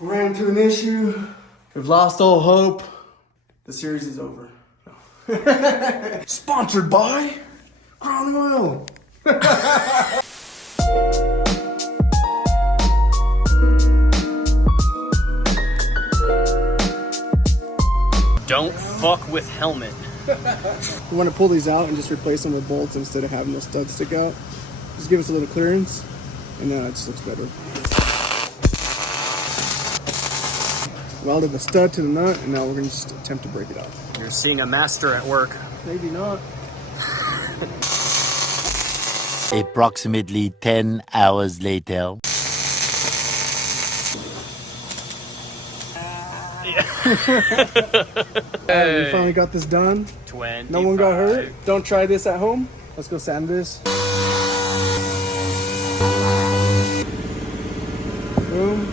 ran into an issue. We've lost all hope. The series is over. No. Sponsored by Crown Royal. Don't fuck with helmet. We want to pull these out and just replace them with bolts instead of having the studs stick out. Just give us a little clearance, and now it just looks better. Welded the stud to the nut, and now we're going to just attempt to break it off. You're seeing a master at work. Maybe not. Approximately 10 hours later. Hey. We finally got this done. 25. No one got hurt. Don't try this at home. Let's go sand this. Boom.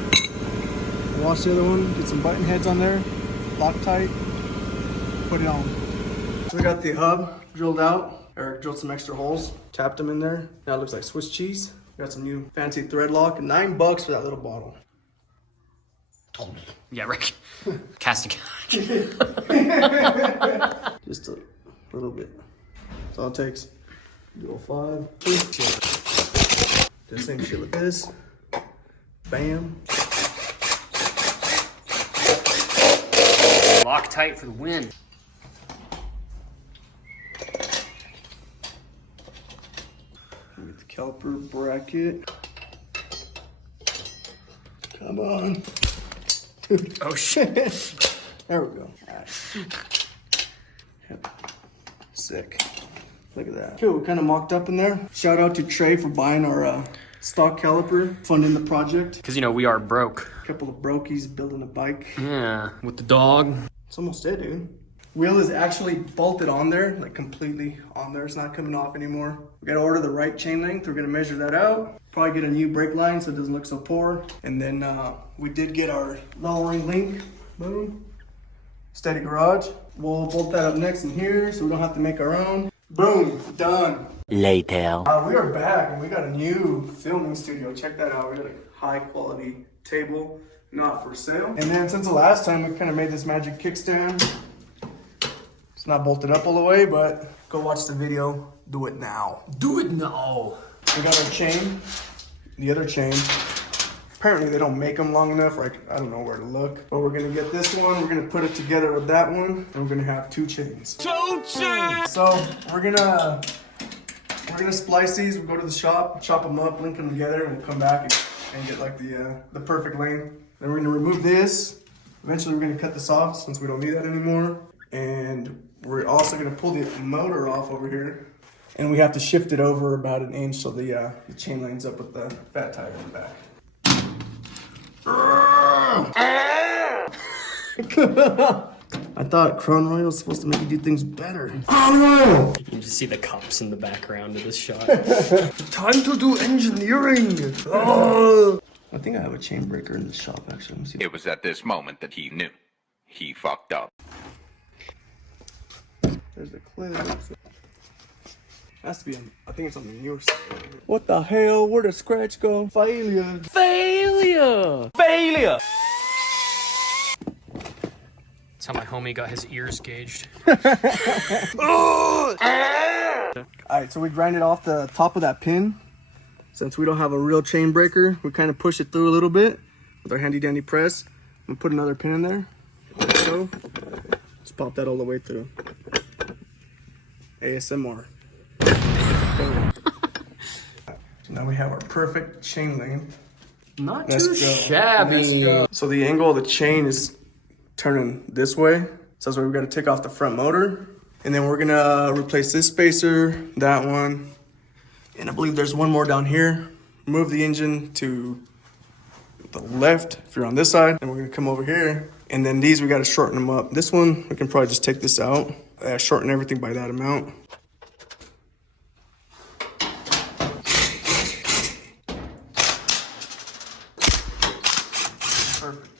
Wash the other one. Get some button heads on there. Loctite. Put it on. So we got the hub drilled out. Eric drilled some extra holes. Tapped them in there. Now it looks like Swiss cheese. Got some new fancy thread lock. $9 for that little bottle. Yeah, Rick. Casting. Just a little bit. That's all it takes. Go 5. Do the same shit with this. Bam. Loctite for the win. Get the caliper bracket. Come on. Oh shit. There we go. Right. Yep. Sick. Look at that. Okay, we're kind of mocked up in there. Shout out to Trey for buying our stock caliper, funding the project. Because, you know, we are broke. A couple of brokies building a bike. Yeah, with the dog. It's almost it, dude. Wheel is actually bolted on there, like completely on there. It's not coming off anymore. We gotta order the right chain length. We're gonna measure that out. Probably get a new brake line so it doesn't look so poor. And then we did get our lowering link. Boom. Steady garage. We'll bolt that up next in here so we don't have to make our own. Boom, done. Later. We are back and we got a new filming studio. Check that out. We got a high quality table, not for sale. And then since the last time, we kind of made this magic kickstand. It's not bolted up all the way, but go watch the video. Do it now. Do it now. We got our chain, the other chain. Apparently they don't make them long enough, or I don't know where to look. But we're gonna get this one, we're gonna put it together with that one, and we're gonna have 2 chains. 2 chains! So we're gonna splice these, we'll go to the shop, chop them up, link them together, and we'll come back and get like the perfect length. Then we're gonna remove this. Eventually we're gonna cut this off since we don't need that anymore. And we're also gonna pull the motor off over here. And we have to shift it over about 1 inch so the chain lines up with the fat tire in the back. I thought Crown Royal was supposed to make you do things better. Crown Royal! You can just see the cups in the background of this shot. Time to do engineering! Oh. I think I have a chain breaker in the shop, actually. Let me see. It was at this moment that he knew. He fucked up. There's the clip. Has to be I think it's on the newer side. What the hell? Where'd the scratch go? Failure. Failure! Failure! That's how my homie got his ears gauged. Alright, so we grinded off the top of that pin. Since we don't have a real chain breaker, we kind of push it through a little bit with our handy dandy press. I'm gonna put another pin in there. Like so. Just pop that all the way through. ASMR. So now we have our perfect chain length. Not Let's too go. shabby. Let's go. So the angle of the chain is turning this way. So that's why we got to take off the front motor. And then we're gonna replace this spacer, that one. And I believe there's one more down here. Move the engine to the left if you're on this side. And we're gonna come over here. And then these, we gotta shorten them up. This one, we can probably just take this out. Shorten everything by that amount.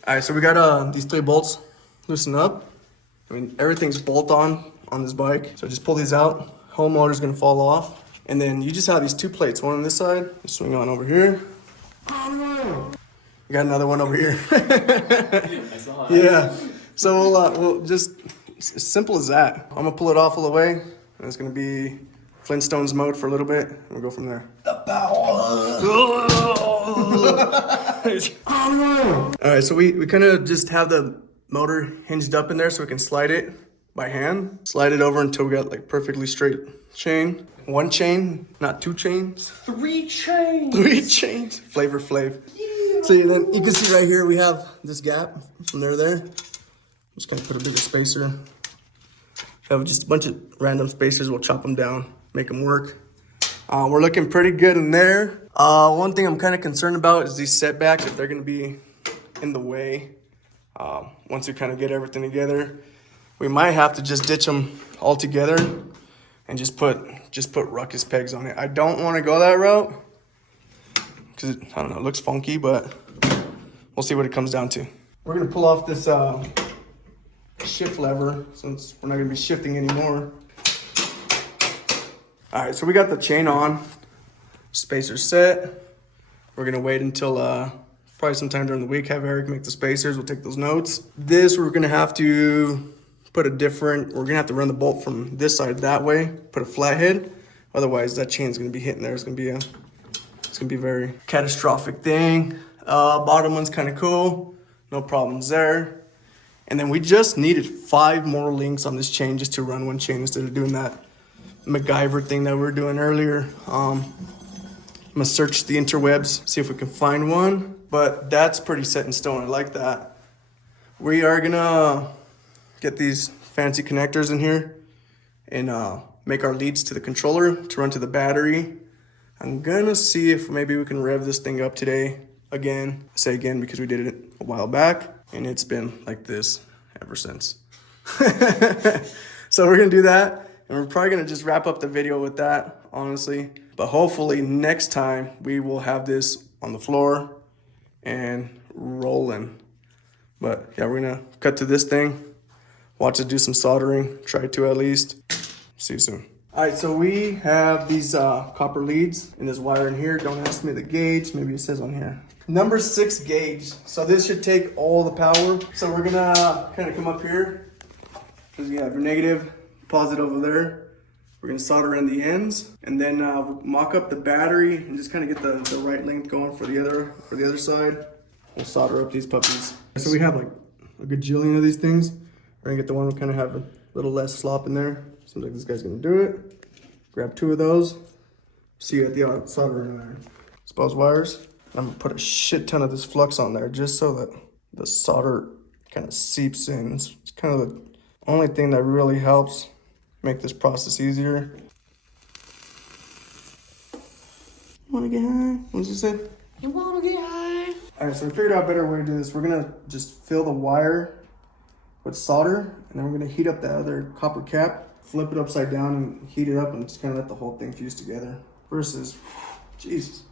All right, so we got these 3 bolts loosened up. I mean, everything's bolt on this bike. So just pull these out. Whole motor's gonna fall off. And then you just have these 2 plates, one on this side, you swing on over here. We got another one over here. I saw it. Yeah. So we'll just, as simple as that. I'm gonna pull it off all the way. And it's gonna be Flintstones mode for a little bit. And we'll go from there. Alright, so we kind of just have the motor hinged up in there so we can slide it by hand. Slide it over until we got like perfectly straight chain. One chain, not two chains. 3 chains. 3 chains. Flavor Flav. So then you can see right here we have this gap from there to there. Just gonna put a bigger spacer. Have just a bunch of random spacers. We'll chop them down, make them work. We're looking pretty good in there. One thing I'm kind of concerned about is these setbacks, if they're gonna be in the way. Once we kind of get everything together, we might have to just ditch them all together and just put ruckus pegs on it. I don't want to go that route because I don't know, it looks funky, but we'll see what it comes down to. We're gonna pull off this shift lever since we're not gonna be shifting anymore. All right, so we got the chain on, spacer set. We're gonna wait until probably sometime during the week, have Eric make the spacers. We'll take those notes. This, we're gonna have to put a different, we're gonna have to run the bolt from this side that way, put a flathead. Otherwise that chain's gonna be hitting there. It's gonna be a very catastrophic thing. Bottom one's kind of cool. No problems there. And then we just needed 5 more links on this chain just to run one chain instead of doing that MacGyver thing that we were doing earlier. I'm gonna search the interwebs, see if we can find one, but that's pretty set in stone. I like that. We are gonna get these fancy connectors in here and make our leads to the controller to run to the battery. I'm gonna see if maybe we can rev this thing up today again. I say again because we did it a while back and it's been like this ever since. So we're gonna do that and we're probably gonna just wrap up the video with that, honestly. But hopefully next time we will have this on the floor and rolling. But yeah, we're gonna cut to this thing, watch it do some soldering, try to at least. See you soon. All right, so we have these copper leads in this wire in here. Don't ask me the gauge, maybe it says on here. Number 6 gauge. So this should take all the power. So we're gonna kind of come up here. Because you have your negative, positive over there. We're gonna solder in the ends and then mock up the battery and just kind of get the right length going for the other side. We'll solder up these puppies. So we have like a gajillion of these things. We're gonna get the one we kind of have a little less slop in there. Seems like this guy's gonna do it. Grab 2 of those. See you at the solder in there. Expose wires. I'm gonna put a shit ton of this flux on there just so that the solder kind of seeps in. It's kind of the only thing that really helps make this process easier. You wanna get high? What does it say? You wanna get high? All right, so we figured out a better way to do this. We're gonna just fill the wire with solder, and then we're gonna heat up that other copper cap, flip it upside down and heat it up and just kind of let the whole thing fuse together. Versus, Jesus,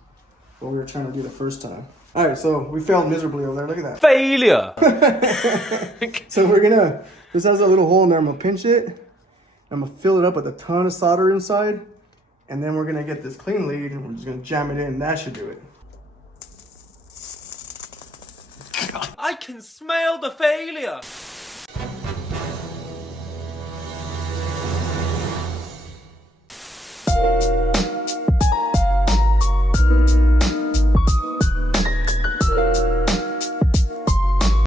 what we were trying to do the first time. All right, so we failed miserably over there. Look at that. Failure. So this has a little hole in there. I'm gonna pinch it. I'm gonna fill it up with a ton of solder inside. And then we're gonna get this clean lead and we're just gonna jam it in. That should do it. I can smell the failure.